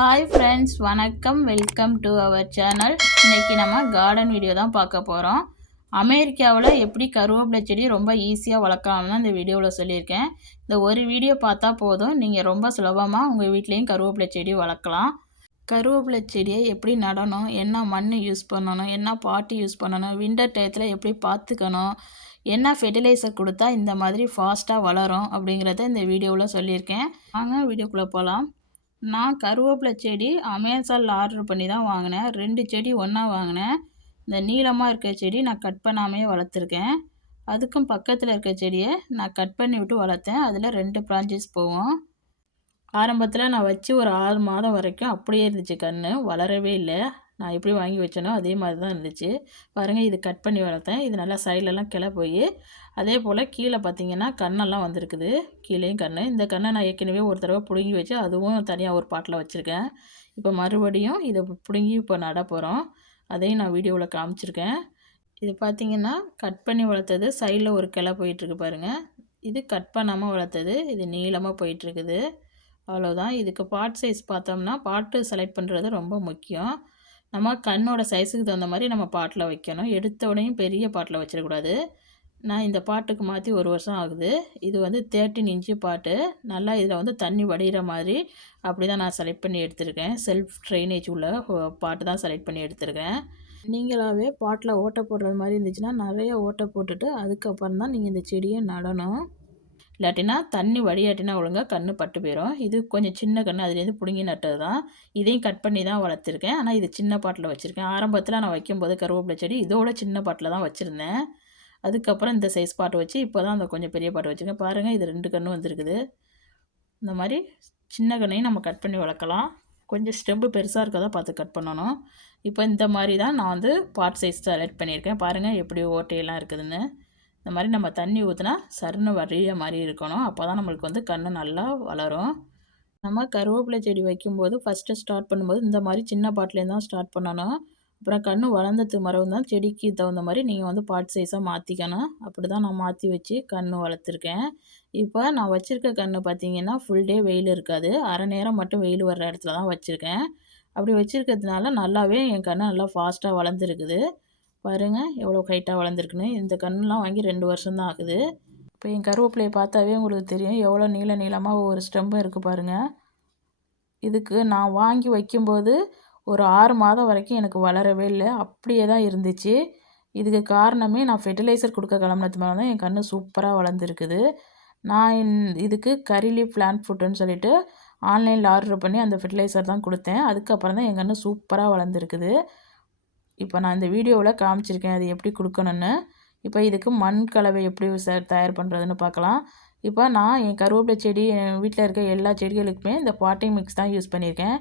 Hi friends, வணக்கம். Welcome to our channel. இன்றைக்கி நம்ம கார்டன் வீடியோ தான் பார்க்க போகிறோம். அமெரிக்காவில் எப்படி கருவேப்பிலை செடி ரொம்ப ஈஸியாக வளர்க்கலாம்னு இந்த வீடியோவில் சொல்லியிருக்கேன். இந்த ஒரு வீடியோ பார்த்தா போதும், நீங்கள் ரொம்ப சுலபமாக உங்கள் வீட்லேயும் கருவேப்பிலை செடி வளர்க்கலாம். கருவேப்பிலை செடியை எப்படி நடணும், என்ன மண் யூஸ் பண்ணணும், என்ன பாட்டு யூஸ் பண்ணணும், வின்டர் டயத்தில் எப்படி பார்த்துக்கணும், என்ன ஃபெர்டிலைசர் கொடுத்தா இந்த மாதிரி ஃபாஸ்ட்டாக வளரும் அப்படிங்கிறத இந்த வீடியோவில் சொல்லியிருக்கேன். வாங்க வீடியோக்குள்ளே போகலாம். நான் கருவேப்பிலை செடி அமேசானில் ஆர்டர் பண்ணி தான் வாங்கினேன். 2 செடி ஒன்றா வாங்கினேன். இந்த நீளமாக இருக்க செடி நான் கட் பண்ணாமையே வளர்த்துருக்கேன். அதுக்கும் பக்கத்தில் இருக்க செடியை நான் கட் பண்ணி விட்டு வளர்த்தேன். அதில் 2 பிரான்ச்சஸ் போகும். ஆரம்பத்தில் நான் வச்சு ஒரு 6 மாதம் வரைக்கும் அப்படியே இருந்துச்சு, கன்று வளரவே இல்லை. நான் எப்படி வாங்கி வச்சேனோ அதே மாதிரி தான் இருந்துச்சு. பாருங்கள், இது கட் பண்ணி வளர்த்தேன். இது நல்லா சைட்லலாம் கிளை போய் அதே போல் கீழே பார்த்தீங்கன்னா கண்ணெல்லாம் வந்திருக்குது. கீழேயும் கன்று. இந்த கண்ணை நான் ஏற்கனவே ஒரு தடவை பிடுங்கி வச்சு அதுவும் தனியாக ஒரு பாட்டில் வச்சுருக்கேன். இப்போ மறுபடியும் இதை பிடுங்கி இப்போ நட போகிறோம். அதையும் நான் வீடியோவில் காமிச்சிருக்கேன். இது பார்த்திங்கன்னா கட் பண்ணி வளர்த்தது. சைடில் ஒரு கிளை போயிட்டுருக்கு பாருங்கள். இது கட் பண்ணாமல் வளர்த்தது. இது நீளமாக போயிட்டுருக்குது. அவ்வளோதான். இதுக்கு பாட் சைஸ் பார்த்தோம்னா பாட்டு செலக்ட் பண்ணுறது ரொம்ப முக்கியம். நம்ம கண்ணோட சைஸுக்கு தகுந்த மாதிரி நம்ம பாட்டில் வைக்கணும். எடுத்த உடனே பெரிய பாட்டில் வச்சிடக்கூடாது. நான் இந்த பாட்டுக்கு மாற்றி 1 வருஷம் ஆகுது. இது வந்து 13 இன்ச்சு பாட்டு. நல்லா இதில் வந்து தண்ணி வடிகிற மாதிரி அப்படி தான் நான் செலக்ட் பண்ணி எடுத்திருக்கேன். செல்ஃப் ட்ரைனேஜ் உள்ள பாட்டு தான் செலக்ட் பண்ணி எடுத்திருக்கேன். நீங்களாகவே பாட்டில் ஓட்டை போடுறது மாதிரி இருந்துச்சுன்னா நிறைய ஓட்டை போட்டுட்டு அதுக்கப்புறம் தான் நீங்கள் இந்த செடியை நடணும். இல்லாட்டினா தண்ணி வடியாட்டினா ஒழுங்காக கன்று பட்டு போயிடும். இது கொஞ்சம் சின்ன கன்று, அதுலேருந்து பிடுங்கி நட்டது தான். இதையும் கட் பண்ணி தான் வளர்த்துருக்கேன். ஆனால் இது சின்ன பாட்டில் வச்சுருக்கேன். ஆரம்பத்தில் நான் வைக்கும்போது கருவேப்பிலை செடி இதோட சின்ன பாட்டில் தான் வச்சுருந்தேன். அதுக்கப்புறம் இந்த சைஸ் பாட்டு வச்சு இப்போ தான் அந்த கொஞ்சம் பெரிய பாட்டு வச்சுருக்கேன். பாருங்கள், இது 2 கன்று வந்திருக்குது. இந்த மாதிரி சின்ன கன்றையும் நம்ம கட் பண்ணி வளர்க்கலாம். கொஞ்சம் ஸ்டெம்பு பெருசாக இருக்கதான் பார்த்து கட் பண்ணணும். இப்போ இந்த மாதிரி தான் நான் வந்து பாட் சைஸ் செலக்ட் பண்ணியிருக்கேன். பாருங்கள் எப்படி ஓட்டையெல்லாம் இருக்குதுன்னு. இந்த மாதிரி நம்ம தண்ணி ஊற்றினா சருன்னு வழிய மாதிரி இருக்கணும். அப்போ தான் நம்மளுக்கு வந்து கன்று நல்லா வளரும். நம்ம கருவேப்பிலை செடி வைக்கும்போது ஃபஸ்ட்டு ஸ்டார்ட் பண்ணும்போது இந்த மாதிரி சின்ன பாட்டிலேருந்து தான் ஸ்டார்ட் பண்ணணும். அப்புறம் கன்று வளர்ந்ததுக்கு மரம் தான் செடிக்கு தகுந்த மாதிரி நீங்கள் வந்து பாட் சைஸாக மாற்றிக்கணும். அப்படி தான் நான் மாற்றி வச்சு கன்று வளர்த்துருக்கேன். இப்போ நான் வச்சுருக்க கன்று பார்த்திங்கன்னா ஃபுல் டே வெயில் இருக்காது. அரை நேரம் மட்டும் வெயில் வர்ற இடத்துல தான் வச்சுருக்கேன். அப்படி வச்சுருக்கிறதுனால நல்லாவே என் கன்று நல்லா ஃபாஸ்ட்டாக வளர்ந்துருக்குது. பாருங்கள் எவ்வளோ ஹைட்டாக வளர்ந்துருக்குன்னு. இந்த கன்றுலாம் வாங்கி 2 வருஷம் தான் ஆகுது. இப்போ என் கருவேப்பிலையை பார்த்தாவே உங்களுக்கு தெரியும் எவ்வளோ நீளமாக ஒவ்வொரு ஸ்டெம்பும் இருக்குது பாருங்கள். இதுக்கு நான் வாங்கி வைக்கும்போது ஒரு 6 மாதம் வரைக்கும் எனக்கு வளரவே இல்லை, அப்படியே தான் இருந்துச்சு. இதுக்கு காரணமே நான் ஃபெர்டிலைசர் கொடுக்க கிளம்புனது மேலே தான் என் கன்று சூப்பராக வளர்ந்துருக்குது. நான் இதுக்கு கரிலி பிளான்ட் ஃபுட்டுன்னு சொல்லிட்டு ஆன்லைனில் ஆர்டர் பண்ணி அந்த ஃபெர்டிலைசர் தான் கொடுத்தேன். அதுக்கப்புறம் தான் என் கன்று சூப்பராக வளர்ந்துருக்குது. இப்போ நான் இந்த வீடியோவில் காமிச்சிருக்கேன் அது எப்படி கொடுக்கணுன்னு. இப்போ இதுக்கு மண் கலவை எப்படி தயார் பண்ணுறதுன்னு பார்க்கலாம். இப்போ நான் என் கருவேப்பிலை செடி என் வீட்டில் இருக்க எல்லா செடிகளுக்குமே இந்த பாட்டிங் மிக்ஸ் தான் யூஸ் பண்ணியிருக்கேன்.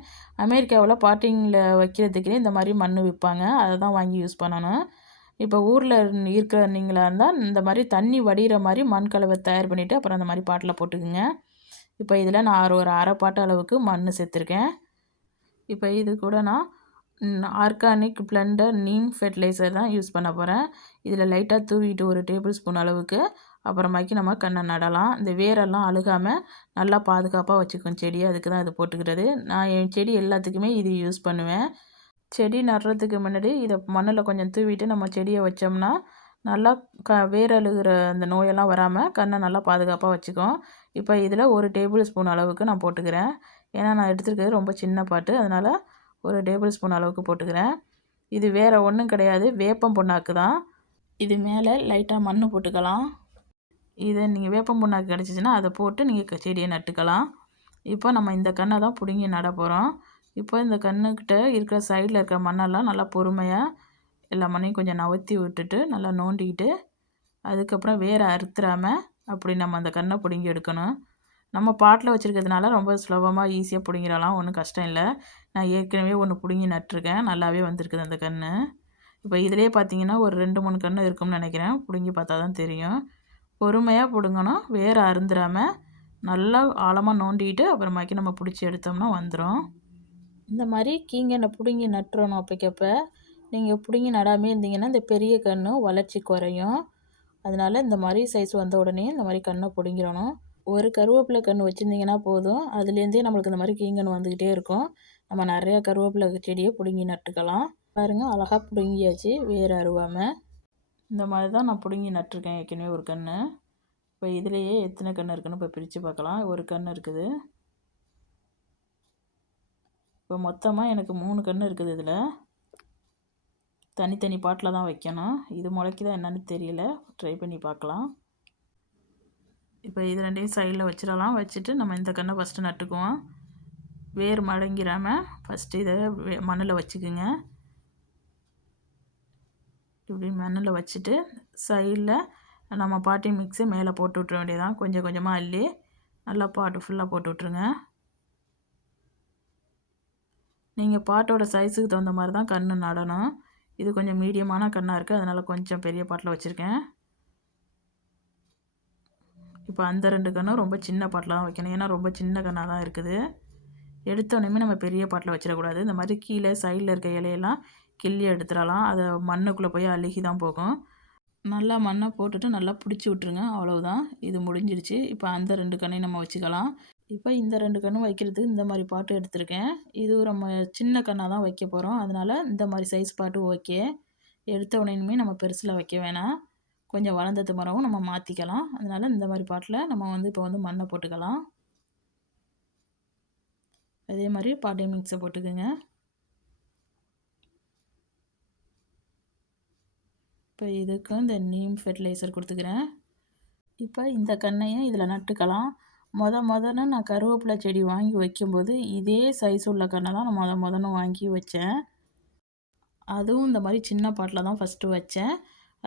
அமெரிக்காவில் பாட்டிங்கில் வைக்கிறதுக்கே இந்த மாதிரி மண் விற்பாங்க, அதை தான் வாங்கி யூஸ் பண்ணணும். இப்போ ஊரில் இருக்கிற நீங்களாக இருந்தால் இந்த மாதிரி தண்ணி வடிகிற மாதிரி மண் கலவை தயார் பண்ணிவிட்டு அப்புறம் அந்த மாதிரி பாட்டில் போட்டுக்குங்க. இப்போ இதில் நான் ஒரு அரை பாட்டு அளவுக்கு மண் சேர்த்துருக்கேன். இப்போ இது கூட நான் ஆர்கானிக் பிளண்டர் நீம் ஃபெர்டிலைசர் தான் யூஸ் பண்ண போகிறேன். இதில் லைட்டாக தூவிட்டு 1 டேபிள் ஸ்பூன் அளவுக்கு அப்புறமாக்கி நம்ம கன்றை நடலாம். இந்த வேரெல்லாம் அழுகாமல் நல்லா பாதுகாப்பாக வச்சுக்கும் செடியை, அதுக்கு தான் இது போட்டுக்கிறது. நான் என் செடி எல்லாத்துக்குமே இது யூஸ் பண்ணுவேன். செடி நடுறதுக்கு முன்னாடி இதை மண்ணில் கொஞ்சம் தூவிட்டு நம்ம செடியை வச்சோம்னா நல்லா வேர் அழுகிற அந்த நோயெல்லாம் வராமல் கன்றை நல்லா பாதுகாப்பாக வச்சுக்கும். இப்போ இதில் 1 டேபிள் ஸ்பூன் அளவுக்கு நான் போட்டுக்கிறேன். ஏன்னா நான் எடுத்துருக்கிறது ரொம்ப சின்ன பாட்டு, அதனால் 1 டேபிள் ஸ்பூன் அளவுக்கு போட்டுக்கிறேன். இது வேறு ஒன்றும் கிடையாது, வேப்பம் புண்ணாக்கு தான். இது மேலே லைட்டாக மண் போட்டுக்கலாம். இதை நீங்கள் வேப்பம் புண்ணாக்கு கிடச்சிச்சின்னா அதை போட்டு நீங்கள் செடியை நட்டுக்கலாம். இப்போ நம்ம இந்த கன்றை தான் பிடுங்கி நட போகிறோம். இப்போ இந்த கன்றுக்கிட்ட இருக்கிற சைடில் இருக்கிற மண்ணெல்லாம் நல்லா பொறுமையாக எல்லா மண்ணையும் கொஞ்சம் நவுத்தி விட்டுட்டு நல்லா நோண்டிக்கிட்டு அதுக்கப்புறம் வேரை அறுத்துறாமல் அப்படி நம்ம அந்த கன்றை பிடுங்கி எடுக்கணும். நம்ம பாட்டில் வச்சுருக்கிறதுனால ரொம்ப சுலபமாக ஈஸியாக பிடுங்கிடலாம், ஒன்றும் கஷ்டம் இல்லை. நான் ஏற்கனவே ஒன்று பிடுங்கி நட்டிருக்கேன், நல்லாவே வந்திருக்குது அந்த கன்று. இப்போ இதிலே பார்த்தீங்கன்னா ஒரு 2, 3 கன்று இருக்கும்னு நினைக்கிறேன். பிடுங்கி பார்த்தா தான் தெரியும். பொறுமையாக பிடுங்கணும், வேரை அருந்துடாமல் நல்லா ஆழமாக நோண்டிக்கிட்டு அப்புறமாக்கி நம்ம பிடிச்சி எடுத்தோம்னா வந்துடும். இந்த மாதிரி கீங்கனை பிடுங்கி நட்டுறணும். அப்போக்கப்போ நீங்கள் பிடுங்கி நடாமே இருந்தீங்கன்னா இந்த பெரிய கன்று வளர்ச்சி குறையும். அதனால் இந்த மாதிரி சைஸ் வந்த உடனே இந்த மாதிரி கன்றை பிடுங்கிடணும். ஒரு கருவேப்பிலை கன்று வச்சுருந்தீங்கன்னா போதும், அதுலேருந்தே நம்மளுக்கு இந்த மாதிரி கீங்கன்று வந்துக்கிட்டே இருக்கும். நம்ம நிறைய கருவேப்பிலை செடியை பிடுங்கி நட்டுக்கலாம். பாருங்கள், அழகாக பிடுங்கியாச்சு வேறு அருவாமல். இந்த மாதிரி தான் நான் பிடுங்கி நட்டிருக்கேன் ஏற்கனவே ஒரு கன்று. இப்போ இதுலேயே எத்தனை கன்று இருக்குன்னு இப்போ பிரித்து பார்க்கலாம். ஒரு கன்று இருக்குது. இப்போ மொத்தமாக எனக்கு 3 கன்று இருக்குது. இதில் தனித்தனி பாட்டில் தான் வைக்கணும். இது முளைக்குதா என்னன்னு தெரியல, ட்ரை பண்ணி பார்க்கலாம். இப்போ இது ரெண்டையும் சைடில் வச்சிடலாம். வச்சுட்டு நம்ம இந்த கன்றை ஃபஸ்ட்டு நட்டுக்குவோம். வேர் மடங்கிடாமல் ஃபஸ்ட்டு இதை மண்ணில் வச்சுக்குங்க. இப்படி மண்ணில் வச்சுட்டு சைடில் நம்ம பாட்டிங் மிக்ஸை மேலே போட்டு விட்ற வேண்டியதான். கொஞ்சம் கொஞ்சமாக அள்ளி நல்லா பாட்டு ஃபுல்லாக போட்டு விட்ருங்க. நீங்கள் பாட்டோட சைஸுக்கு தகுந்த மாதிரி தான் கன்று நடணும். இது கொஞ்சம் மீடியமான கன்னாக இருக்குது, அதனால் கொஞ்சம் பெரிய பாட்டில் வச்சுருக்கேன். இப்போ அந்த 2 கன்றும் ரொம்ப சின்ன பாட்டில் தான் வைக்கணும். ஏன்னா ரொம்ப சின்ன கன்னாக தான் இருக்குது. எடுத்தோடனே நம்ம பெரிய பாட்டில் வச்சிடக்கூடாது. இந்த மாதிரி கீழே சைடில் இருக்க இலையெல்லாம் கிள்ளி எடுத்துடலாம். அதை மண்ணுக்குள்ளே போய் அழுகி தான் போகும். நல்லா மண்ணை போட்டுட்டு நல்லா பிடிச்சி விட்ருங்க. அவ்வளோதான், இது முடிஞ்சிருச்சு. இப்போ அந்த 2 கன்றையும் நம்ம வச்சுக்கலாம். இப்போ இந்த 2 கன்றும் வைக்கிறதுக்கு இந்த மாதிரி பாட்டு எடுத்திருக்கேன். இது நம்ம சின்ன கன்னாக தான் வைக்க போகிறோம். அதனால் இந்த மாதிரி சைஸ் பாட்டு ஓகே. எடுத்த உடனேயுமே நம்ம பெருசில் வைக்க வேணாம். கொஞ்சம் வளர்ந்தது மரமும் நம்ம மாற்றிக்கலாம். அதனால் இந்த மாதிரி பாட்டில் நம்ம இப்போ மண்ணை போட்டுக்கலாம். அதே மாதிரி பாட்டிங் மிக்ஸை போட்டுக்குங்க. இப்போ இதுக்கு இந்த நீம் ஃபெர்டிலைசர் கொடுத்துக்கிறேன். இப்போ இந்த கன்னையும் இதில் நட்டுக்கலாம். முதன்னு நான் கருவேப்பிலை செடி வாங்கி வைக்கும்போது இதே சைஸ் உள்ள கன்றை தான் நான் முதன்னு வாங்கி வச்சேன். அதுவும் இந்த மாதிரி சின்ன பாட்டில் தான் ஃபஸ்ட்டு வச்சேன்.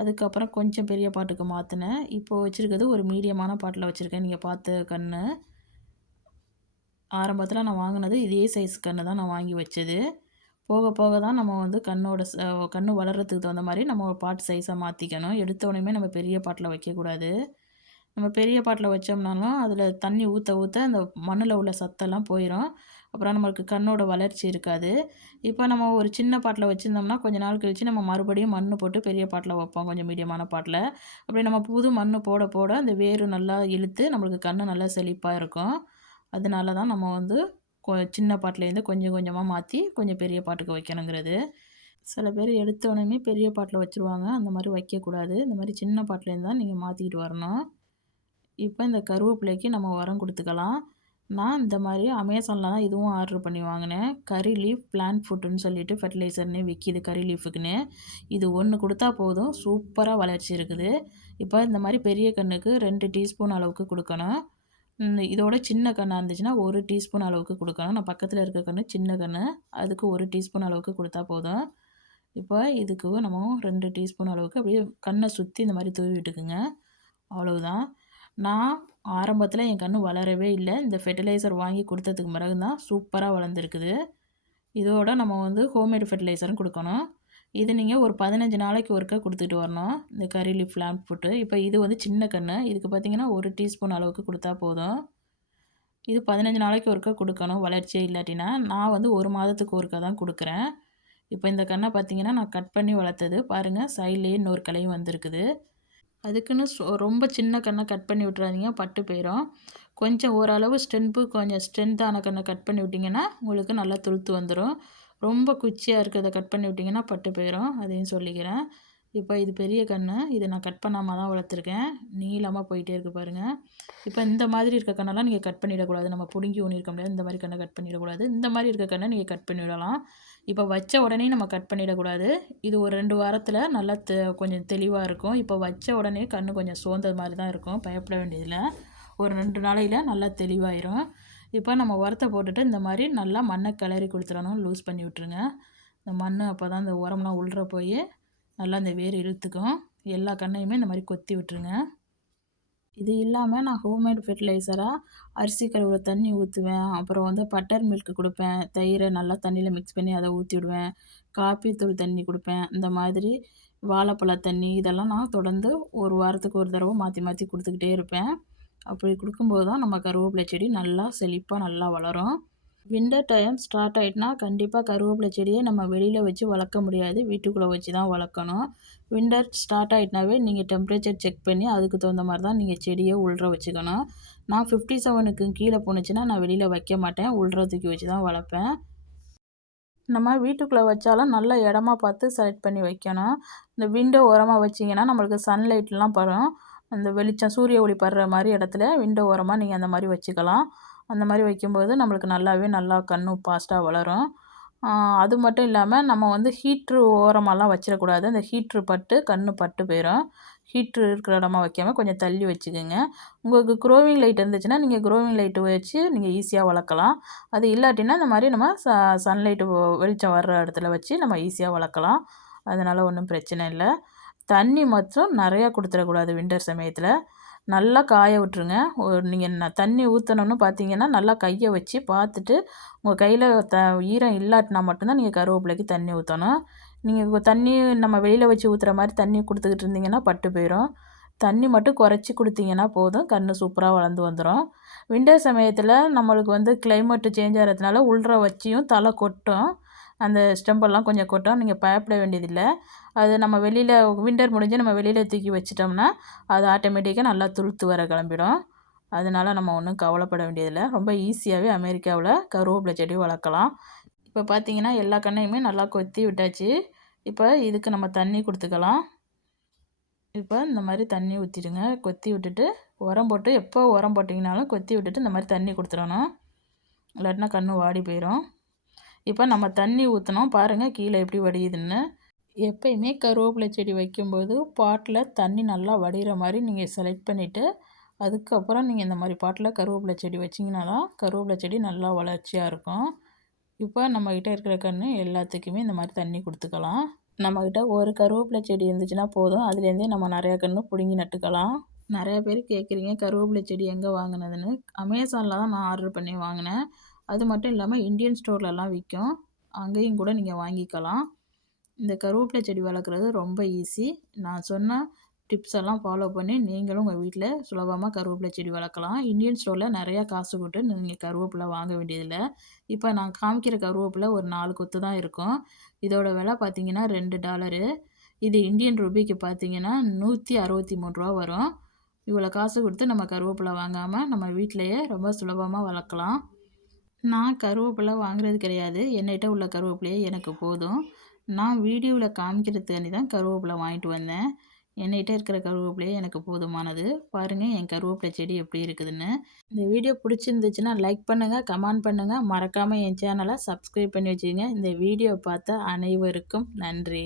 அதுக்கப்புறம் கொஞ்சம் பெரிய பாட்டுக்கு மாற்றினேன். இப்போது வச்சுருக்கிறது ஒரு மீடியமான பாட்டில் வச்சுருக்கேன். நீங்கள் பார்த்த கன்று ஆரம்பத்தில் நான் வாங்கினது இதே சைஸ் கன்று தான் நான் வாங்கி வச்சது. போக போக தான் நம்ம கன்று வளர்கிறதுக்கு தகுந்த மாதிரி நம்ம பாட்டு சைஸை மாற்றிக்கணும். எடுத்தோடனே நம்ம பெரிய பாட்டில் வைக்கக்கூடாது. நம்ம பெரிய பாட்டில் வச்சோம்னாலும் அதில் தண்ணி ஊற்ற ஊற்ற அந்த மண்ணில் உள்ள சத்தெல்லாம் போயிடும். அப்புறம் நம்மளுக்கு கண்ணோட வளர்ச்சி இருக்காது. இப்போ நம்ம ஒரு சின்ன பாட்டில் வச்சுருந்தோம்னா கொஞ்ச நாள் கழித்து நம்ம மறுபடியும் மண் போட்டு பெரிய பாட்டில் வைப்போம், கொஞ்சம் மீடியமான பாட்டில். அப்படி நம்ம புது மண் போட போட அந்த வேர் நல்லா இழுத்து நம்மளுக்கு கன்று நல்லா செழிப்பாக இருக்கும். அதனால தான் நம்ம சின்ன பாட்டிலேருந்து கொஞ்சம் கொஞ்சமாக மாற்றி கொஞ்சம் பெரிய பாட்டுக்கு வைக்கணுங்கிறது. சில பேர் எடுத்தோடனே பெரிய பாட்டில் வச்சுருவாங்க. அந்த மாதிரி வைக்கக்கூடாது. இந்த மாதிரி சின்ன பாட்டிலேருந்து தான் நீங்கள் மாற்றிக்கிட்டு வரணும். இப்போ இந்த கருவேப்பிலைக்கு நம்ம உரம் கொடுத்துக்கலாம். நான் இந்த மாதிரி அமேசானில் தான் இதுவும் ஆர்டர் பண்ணி வாங்கினேன். கறி லீஃப் பிளான்ட் ஃபுட்டுன்னு சொல்லிட்டு ஃபெர்டிலைசர்னே விற்கிது கறி லீஃபுக்குன்னு. இது ஒன்று கொடுத்தா போதும், சூப்பராக வளர்ச்சி இருக்குது. இப்போ இந்த மாதிரி பெரிய கன்றுக்கு 2 டீஸ்பூன் அளவுக்கு கொடுக்கணும். இதோட சின்ன கன்னாக இருந்துச்சுன்னா 1 டீஸ்பூன் அளவுக்கு கொடுக்கணும். நான் பக்கத்தில் இருக்க கன்று சின்ன கன்று, அதுக்கு 1 டீஸ்பூன் அளவுக்கு கொடுத்தா போதும். இப்போ இதுக்கு நம்ம 2 டீஸ்பூன் அளவுக்கு அப்படியே கண்ணை சுற்றி இந்த மாதிரி தூவி விட்டுக்குங்க. அவ்வளவுதான். நான் ஆரம்பத்தில் என் கன்று வளரவே இல்லை. இந்த ஃபெர்டிலைசர் வாங்கி கொடுத்ததுக்கு பிறகு தான் சூப்பராக வளர்ந்துருக்குது. இதோட நம்ம ஹோம்மேட் ஃபெர்டிலைசரும் கொடுக்கணும். இது நீங்கள் ஒரு 15 நாளைக்கு ஒருக்கா கொடுத்துட்டு வரணும், இந்த கறி லீஃப் பிளான்ட் ஃபுட்டு. இப்போ இது சின்ன கன்று, இதுக்கு பார்த்திங்கன்னா 1 டீஸ்பூன் அளவுக்கு கொடுத்தா போதும். இது 15 நாளைக்கு ஒருக்கா கொடுக்கணும், வளர்ச்சியே இல்லாட்டினா. நான் 1 மாதத்துக்கு ஒருக்கா தான் கொடுக்குறேன். இப்போ இந்த கன்றை பார்த்திங்கன்னா நான் கட் பண்ணி வளர்த்தது. பாருங்கள், சைட்லேயே இன்னொரு கிளையும் வந்திருக்குது. அதுக்குன்னு ரொம்ப சின்ன கன்றை கட் பண்ணி விட்றாதீங்க, பட்டு போயிடும். கொஞ்சம் ஓரளவு கொஞ்சம் ஸ்ட்ரென்த்தான கன்றை கட் பண்ணி விட்டிங்கன்னா உங்களுக்கு நல்லா துளுத்து வந்துடும். ரொம்ப குச்சியாக இருக்கிறத கட் பண்ணி விட்டிங்கன்னா பட்டு போயிடும், அதையும் சொல்லிக்கிறேன். இப்போ இது பெரிய கன்று, இதை நான் கட் பண்ணாமல் தான் வளர்த்துருக்கேன். நீளமாக போயிட்டே இருக்குது பாருங்கள். இப்போ இந்த மாதிரி இருக்க கண்ணெல்லாம் நீங்கள் கட் பண்ணிடக்கூடாது. நம்ம பிடுங்கி ஊனிருக்க முடியாது. இந்த மாதிரி கண்ணை கட் பண்ணிடக்கூடாது. இந்த மாதிரி இருக்க கண்ணை நீங்கள் கட் பண்ணிவிடலாம். இப்போ வச்ச உடனே நம்ம கட் பண்ணிடக்கூடாது. இது ஒரு 2 வாரத்தில் நல்லா கொஞ்சம் தெளிவாக இருக்கும். இப்போ வச்ச உடனே கன்று கொஞ்சம் சோர்ந்தது மாதிரி தான் இருக்கும், பயப்பட வேண்டியதில்லை. ஒரு 2 நாளையில் நல்லா தெளிவாயிரும். இப்போ நம்ம உரத்தை போட்டுட்டு இந்த மாதிரி நல்லா மண்ணை கிளறி கொடுத்துடணும், லூஸ் பண்ணி விட்டுருங்க. இந்த மண் அப்போ தான் இந்த உரம்லாம் உள்ற போய் நல்லா இந்த வேர் இழுத்துக்கும். எல்லா கண்ணையுமே இந்த மாதிரி கொத்தி விட்டுருங்க. இது இல்லாமல் நான் ஹோம்மேட் ஃபெர்டிலைசராக அரிசி கழுவுற தண்ணி ஊற்றுவேன். அப்புறம் பட்டர் மில்க் கொடுப்பேன். தயிரை நல்லா தண்ணியில் மிக்ஸ் பண்ணி அதை ஊற்றி விடுவேன். காப்பி தூள் தண்ணி கொடுப்பேன். இந்த மாதிரி வாழைப்பழ தண்ணி இதெல்லாம் நான் தொடர்ந்து ஒரு வாரத்துக்கு ஒரு தடவை மாற்றி மாற்றி கொடுத்துக்கிட்டே இருப்பேன். அப்படி கொடுக்கும்போது தான் நம்ம கருவேப்பிலை செடி நல்லா செழிப்பாக நல்லா வளரும். வின்டர் டைம் ஸ்டார்ட் ஆகிட்டுனா கண்டிப்பாக கருவேப்பிலை செடியை நம்ம வெளியில் வச்சு வளர்க்க முடியாது, வீட்டுக்குள்ளே வச்சு தான் வளர்க்கணும். வின்டர் ஸ்டார்ட் ஆகிட்டுனாவே நீங்கள் டெம்பரேச்சர் செக் பண்ணி அதுக்கு தகுந்த மாதிரி தான் நீங்கள் செடியை உள்ற வச்சுக்கணும். நான் 57க்கு கீழே போணுச்சுன்னா நான் வெளியில் வைக்க மாட்டேன், உள்ற தூக்கி வச்சு தான் வளர்ப்பேன். நம்ம வீட்டுக்குள்ளே வச்சாலும் நல்ல இடமா பார்த்து செலக்ட் பண்ணி வைக்கணும். இந்த விண்டோ ஓரமாக வச்சிங்கன்னா நம்மளுக்கு சன்லைட்லாம் படும். அந்த வெளிச்சம் சூரிய ஒளி படுற மாதிரி இடத்துல விண்டோ ஓரமாக நீங்கள் அந்த மாதிரி வச்சுக்கலாம். அந்த மாதிரி வைக்கும்போது நம்மளுக்கு நல்லா கன்று ஃபாஸ்ட்டாக வளரும். அது மட்டும் இல்லாமல் நம்ம வந்து ஹீட்ரு ஓரமாலாம் வச்சிடக்கூடாது. அந்த ஹீட்ரு பட்டு கன்று பட்டு போயிடும். ஹீட்ரு இருக்கிற இடமா வைக்காமல் கொஞ்சம் தள்ளி வச்சுக்கோங்க. உங்களுக்கு க்ரோவிங் லைட் இருந்துச்சுன்னா நீங்கள் க்ரோவிங் லைட்டு வச்சு நீங்கள் ஈஸியாக வளர்க்கலாம். அது இல்லாட்டினா இந்த மாதிரி நம்ம சன்லைட்டு வெளிச்சம் வர்ற இடத்துல வச்சு நம்ம ஈஸியாக வளர்க்கலாம். அதனால் ஒன்றும் பிரச்சனை இல்லை. தண்ணி மட்டும் நிறையா கொடுத்துடக்கூடாது வின்டர் சமயத்தில். நல்லா காய விட்டுருங்க. நீங்கள் தண்ணி ஊற்றணும்னு பார்த்தீங்கன்னா நல்லா கையை வச்சு பார்த்துட்டு உங்கள் கையில் ஈரம் இல்லாட்டினா மட்டும்தான் நீங்கள் கருவேப்பிலைக்கு தண்ணி ஊற்றணும். நீங்கள் தண்ணி நம்ம வெளியில் வச்சு ஊற்றுற மாதிரி தண்ணி கொடுத்துக்கிட்டு இருந்தீங்கன்னா பட்டு போயிடும். தண்ணி மட்டும் குறைச்சி கொடுத்தீங்கன்னா போதும், கன்று சூப்பராக வளர்ந்து வந்துடும். வின்டர் சமயத்தில் நம்மளுக்கு வந்து கிளைமேட்டு சேஞ்ச் ஆகிறதுனால உள்ற வச்சியும் தலை கொட்டும். அந்த ஸ்டெம்பெல்லாம் கொஞ்சம் கொட்டும். நீங்கள் பயப்பட வேண்டியதில்லை. அது நம்ம வெளியில் வின்டர் முடிஞ்சு நம்ம வெளியில் தூக்கி வச்சிட்டோம்னா அது ஆட்டோமேட்டிக்காக நல்லா துளுத்து வர கிளம்பிடும். அதனால் நம்ம ஒன்றும் கவலைப்பட வேண்டியதில்லை. ரொம்ப ஈஸியாகவே அமெரிக்காவில் கருவேப்பிலை செடி வளர்க்கலாம். இப்போ பார்த்தீங்கன்னா எல்லா கன்னையுமே நல்லா கொத்தி விட்டாச்சு. இப்போ இதுக்கு நம்ம தண்ணி கொடுத்துக்கலாம். இப்போ இந்த மாதிரி தண்ணி ஊற்றிடுங்க. கொத்தி விட்டுட்டு உரம் போட்டு எப்போ உரம் போட்டிங்கனாலும் கொத்தி விட்டுட்டு இந்த மாதிரி தண்ணி கொடுத்துடணும். இல்லாட்டினா கன்று வாடி போயிடும். இப்போ நம்ம தண்ணி ஊற்றினோம் பாருங்கள் கீழே எப்படி வடியுதுன்னு. எப்பயுமே கருவேப்பிலை செடி வைக்கும்போது பாட்டில் தண்ணி நல்லா வடிகிற மாதிரி நீங்கள் செலக்ட் பண்ணிவிட்டு அதுக்கப்புறம் நீங்கள் இந்த மாதிரி பாட்டில் கருவேப்பிலை செடி வச்சிங்கன்னா தான் கருவேப்பிலை செடி நல்லா வளர்ச்சியாக இருக்கும். இப்போ நம்மக்கிட்ட இருக்கிற கன்று எல்லாத்துக்குமே இந்த மாதிரி தண்ணி கொடுத்துக்கலாம். நம்மக்கிட்ட ஒரு கருவேப்பிலை செடி இருந்துச்சுன்னா போதும், அதுலேருந்தே நம்ம நிறையா கன்று பிடுங்கி நட்டுக்கலாம். நிறையா பேர் கேட்குறீங்க கருவேப்பிலை செடி எங்கே வாங்கினதுன்னு. அமேசானில் தான் நான் ஆர்டர் பண்ணி வாங்கினேன். அது மட்டும் இல்லாமல் இந்தியன் ஸ்டோர்லலாம் விற்கும், அங்கேயும் கூட நீங்கள் வாங்கிக்கலாம். இந்த கருவேப்பிலை செடி வளர்க்குறது ரொம்ப ஈஸி. நான் சொன்ன டிப்ஸ் எல்லாம் ஃபாலோ பண்ணி நீங்களும் உங்கள் வீட்டில் சுலபமாக கருவேப்பிலை செடி வளர்க்கலாம். இந்தியன் ஸ்டோரில் நிறையா காசு கொடுத்து நீங்கள் கருவேப்பிலை வாங்க வேண்டியதில்லை. இப்போ நான் காமிக்கிற கருவேப்பிலை ஒரு 4 கொத்து தான் இருக்கும். இதோட விலை பார்த்தீங்கன்னா $2. இது இந்தியன் ரூபிக்கு பார்த்தீங்கன்னா $163 வரும். இவ்வளோ காசு கொடுத்து நம்ம கருவேப்பிலை வாங்காமல் நம்ம வீட்டிலையே ரொம்ப சுலபமாக வளர்க்கலாம். நான் கருவேப்பிலை வாங்குறது கிடையாது. என்கிட்ட உள்ள கருவேப்பிலையே எனக்கு போதும். நான் வீடியோவில் காமிக்கிறதுக்காண்டி தான் கருவேப்பிலை வாங்கிட்டு வந்தேன். என்கிட்ட இருக்கிற கருவேப்பிலையே எனக்கு போதுமானது. பாருங்கள் என் கருவேப்பிலை செடி எப்படி இருக்குதுன்னு. இந்த வீடியோ பிடிச்சிருந்துச்சுன்னா லைக் பண்ணுங்கள், கமெண்ட் பண்ணுங்கள். மறக்காமல் என் சேனலை சப்ஸ்கிரைப் பண்ணி வச்சுக்கோங்க. இந்த வீடியோ பார்த்த அனைவருக்கும் நன்றி.